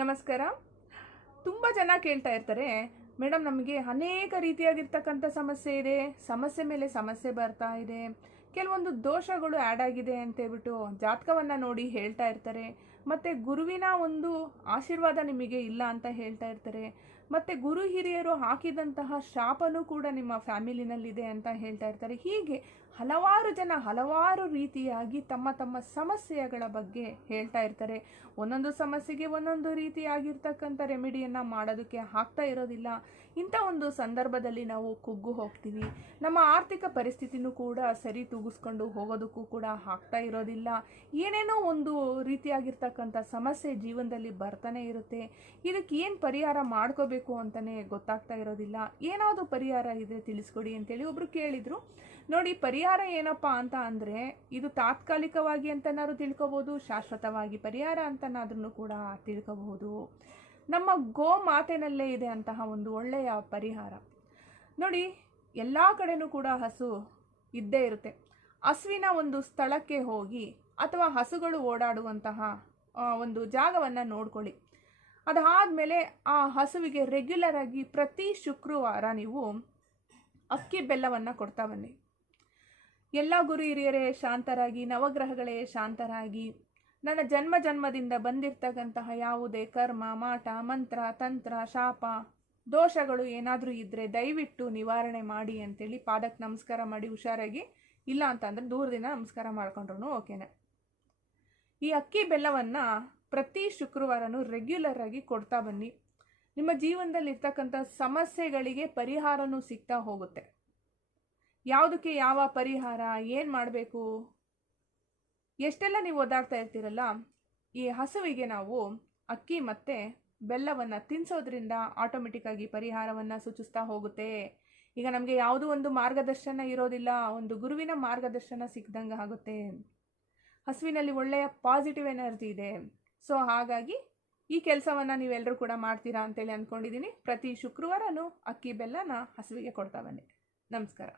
ನಮಸ್ಕಾರ. ತುಂಬ ಜನ ಕೇಳ್ತಾ ಇರ್ತಾರೆ, ಮೇಡಮ್ ನಮಗೆ ಅನೇಕ ರೀತಿಯಾಗಿರ್ತಕ್ಕಂಥ ಸಮಸ್ಯೆ ಇದೆ, ಸಮಸ್ಯೆ ಮೇಲೆ ಸಮಸ್ಯೆ ಬರ್ತಾ ಇದೆ, ಕೆಲವೊಂದು ದೋಷಗಳು ಆ್ಯಡ್ ಆಗಿದೆ ಅಂತೇಳ್ಬಿಟ್ಟು ಜಾತಕವನ್ನು ನೋಡಿ ಹೇಳ್ತಾ ಇರ್ತಾರೆ. ಮತ್ತು ಗುರುವಿನ ಒಂದು ಆಶೀರ್ವಾದ ನಿಮಗೆ ಇಲ್ಲ ಅಂತ ಹೇಳ್ತಾ ಇರ್ತಾರೆ. ಮತ್ತು ಗುರು ಹಿರಿಯರು ಹಾಕಿದಂತಹ ಶಾಪನೂ ಕೂಡ ನಿಮ್ಮ ಫ್ಯಾಮಿಲಿನಲ್ಲಿದೆ ಅಂತ ಹೇಳ್ತಾ ಇರ್ತಾರೆ. ಹೀಗೆ ಹಲವಾರು ಜನ ಹಲವಾರು ರೀತಿಯಾಗಿ ತಮ್ಮ ತಮ್ಮ ಸಮಸ್ಯೆಗಳ ಬಗ್ಗೆ ಹೇಳ್ತಾ ಇರ್ತಾರೆ. ಒಂದೊಂದು ಸಮಸ್ಯೆಗೆ ಒಂದೊಂದು ರೀತಿಯಾಗಿರ್ತಕ್ಕಂಥ ರೆಮಿಡಿಯನ್ನು ಮಾಡೋದಕ್ಕೆ ಆಗ್ತಾ ಇರೋದಿಲ್ಲ. ಇಂಥ ಒಂದು ಸಂದರ್ಭದಲ್ಲಿ ನಾವು ಕುಗ್ಗು ಹೋಗ್ತೀವಿ. ನಮ್ಮ ಆರ್ಥಿಕ ಪರಿಸ್ಥಿತಿನೂ ಕೂಡ ಸರಿ ತೂಗಿಸ್ಕೊಂಡು ಹೋಗೋದಕ್ಕೂ ಕೂಡ ಆಗ್ತಾ ಇರೋದಿಲ್ಲ. ಏನೇನೋ ಒಂದು ರೀತಿಯಾಗಿರ್ತಕ್ಕಂಥ ಸಮಸ್ಯೆ ಜೀವನದಲ್ಲಿ ಬರ್ತಾನೆ ಇರುತ್ತೆ. ಇದಕ್ಕೆ ಏನು ಪರಿಹಾರ ಮಾಡ್ಕೋಬೇಕು ಅಂತಲೇ ಗೊತ್ತಾಗ್ತಾ ಇರೋದಿಲ್ಲ. ಏನಾದರೂ ಪರಿಹಾರ ಇದ್ರೆ ತಿಳಿಸ್ಕೊಡಿ ಅಂತೇಳಿ ಒಬ್ಬರು ಕೇಳಿದರು. ನೋಡಿ, ಪರಿಹಾರ ಏನಪ್ಪ ಅಂತ ಅಂದರೆ, ಇದು ತಾತ್ಕಾಲಿಕವಾಗಿ ಅಂತನಾದ್ರು ತಿಳ್ಕೊಬೋದು, ಶಾಶ್ವತವಾಗಿ ಪರಿಹಾರ ಅಂತನಾದ್ರೂ ಕೂಡ ತಿಳ್ಕೊಬಹುದು. ನಮ್ಮ ಗೋ ಮಾತೆನಲ್ಲೇ ಇದೆ ಅಂತಹ ಒಂದು ಒಳ್ಳೆಯ ಪರಿಹಾರ. ನೋಡಿ, ಎಲ್ಲ ಕಡೆನೂ ಕೂಡ ಹಸು ಇದ್ದೇ ಇರುತ್ತೆ. ಹಸುವಿನ ಒಂದು ಸ್ಥಳಕ್ಕೆ ಹೋಗಿ ಅಥವಾ ಹಸುಗಳು ಓಡಾಡುವಂತಹ ಒಂದು ಜಾಗವನ್ನು ನೋಡ್ಕೊಳ್ಳಿ. ಅದಾದಮೇಲೆ ಆ ಹಸುವಿಗೆ ರೆಗ್ಯುಲರ್ ಆಗಿ ಪ್ರತಿ ಶುಕ್ರವಾರ ನೀವು ಅಕ್ಕಿ ಬೆಲ್ಲವನ್ನು ಕೊಡ್ತಾ ಬನ್ನಿ. ಎಲ್ಲ ಗುರು ಹಿರಿಯರೇ ಶಾಂತರಾಗಿ, ನವಗ್ರಹಗಳೇ ಶಾಂತರಾಗಿ, ನನ್ನ ಜನ್ಮದಿಂದ ಬಂದಿರ್ತಕ್ಕಂತಹ ಯಾವುದೇ ಕರ್ಮ, ಮಾಟ, ಮಂತ್ರ, ತಂತ್ರ, ಶಾಪ, ದೋಷಗಳು ಏನಾದರೂ ಇದ್ದರೆ ದಯವಿಟ್ಟು ನಿವಾರಣೆ ಮಾಡಿ ಅಂತೇಳಿ ಪಾದಕ್ಕೆ ನಮಸ್ಕಾರ ಮಾಡಿ ಹುಷಾರಾಗಿ, ಇಲ್ಲ ಅಂತಂದರೆ ದೂರದಿಂದ ನಮಸ್ಕಾರ ಮಾಡ್ಕೊಂಡ್ರು ಓಕೆನೆ. ಈ ಅಕ್ಕಿ ಬೆಲ್ಲವನ್ನು ಪ್ರತಿ ಶುಕ್ರವಾರನೂ ರೆಗ್ಯುಲರ್ ಆಗಿ ಕೊಡ್ತಾ ಬನ್ನಿ. ನಿಮ್ಮ ಜೀವನದಲ್ಲಿ ಇರ್ತಕ್ಕಂಥ ಸಮಸ್ಯೆಗಳಿಗೆ ಪರಿಹಾರನೂ ಸಿಗ್ತಾ ಹೋಗುತ್ತೆ. ಯಾವುದಕ್ಕೆ ಯಾವ ಪರಿಹಾರ, ಏನು ಮಾಡಬೇಕು, ಎಷ್ಟೆಲ್ಲ ನೀವು ಓದಾಡ್ತಾ ಇರ್ತೀರಲ್ಲ, ಈ ಹಸುವಿಗೆ ನಾವು ಅಕ್ಕಿ ಮತ್ತು ಬೆಲ್ಲವನ್ನು ತಿನ್ನಿಸೋದ್ರಿಂದ ಆಟೋಮೆಟಿಕ್ಕಾಗಿ ಪರಿಹಾರವನ್ನು ಸೂಚಿಸ್ತಾ ಹೋಗುತ್ತೆ. ಈಗ ನಮಗೆ ಯಾವುದೋ ಒಂದು ಮಾರ್ಗದರ್ಶನ ಇರೋದಿಲ್ಲ, ಒಂದು ಗುರುವಿನ ಮಾರ್ಗದರ್ಶನ ಸಿಕ್ದಂಗೆ ಆಗುತ್ತೆ. ಹಸುವಿನಲ್ಲಿ ಒಳ್ಳೆಯ ಪಾಸಿಟಿವ್ ಎನರ್ಜಿ ಇದೆ. ಸೊ ಹಾಗಾಗಿ ಈ ಕೆಲಸವನ್ನು ನೀವೆಲ್ಲರೂ ಕೂಡ ಮಾಡ್ತೀರಾ ಅಂತೇಳಿ ಅಂದ್ಕೊಂಡಿದ್ದೀನಿ. ಪ್ರತಿ ಶುಕ್ರವಾರನೂ ಅಕ್ಕಿ ಬೆಲ್ಲನ ಹಸುವಿಗೆ ಕೊಡ್ತಾ ಬನ್ನಿ. ನಮಸ್ಕಾರ.